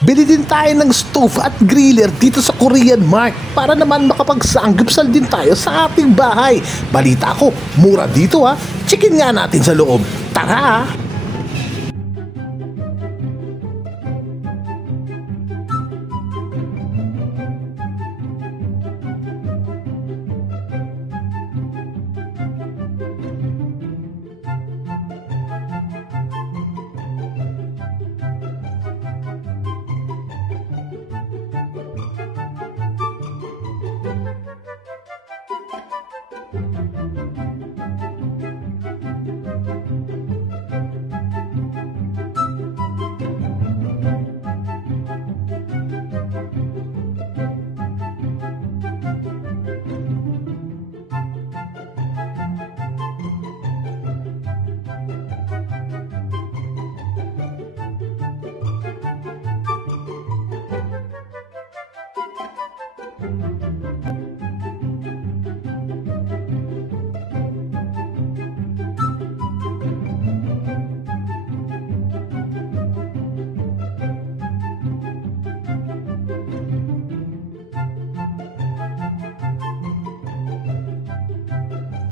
bili din tayo ng stove at griller dito sa Korean Mart para naman makapagsanggipsal din tayo sa ating bahay. Balita ko, mura dito ha. Chicken nga natin sa loob. Tara!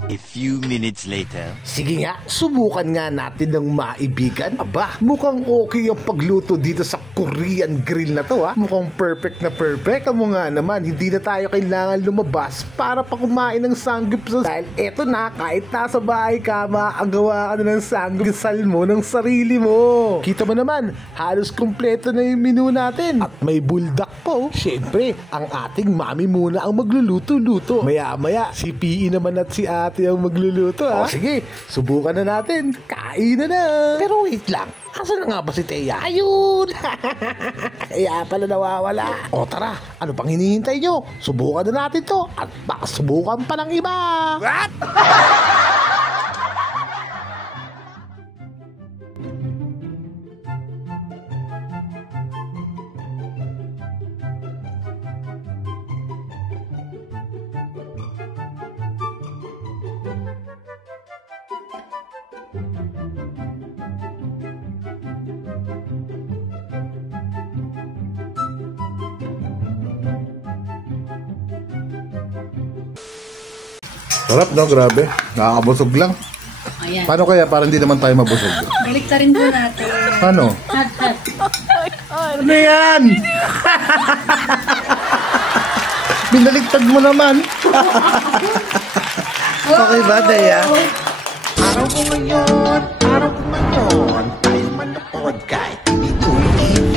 A few minutes later. Sige nga, subukan nga natin ng maibigan. Aba, mukhang okay yung pagluto dito sa Korean grill na to ha. Mukhang perfect na perfect. Amo nga naman, hindi na tayo kailangan lumabas para pa kumain ng sanggipsal. Dahil eto na, kahit nasa bahay ka, makagawa ka na ng sanggipsal mo ng sarili mo. Kita mo naman, halos kompleto na yung menu natin. At may buldak po. Siyempre, ang ating mami muna ang magluluto-luto. Maya-maya, si PE naman at si ate ang magluluto ha. O sige, subukan na natin. Kain na. Pero wait lang, asa na nga ba si Thea? Ayun! Kaya pala nawawala. O tara, ano pang hinihintay nyo? Subukan na natin to at baka subukan pa ng iba. What? Sarap no, grabe. Nakakabusog lang. Ayan. Paano kaya para hindi naman tayo mabusog? Balik ka rin po natin. Paano? Ano yan? Binaligtad mo naman. Okay ba, Thea? Araw ko ngayon, tayo manood kay TV2 TV.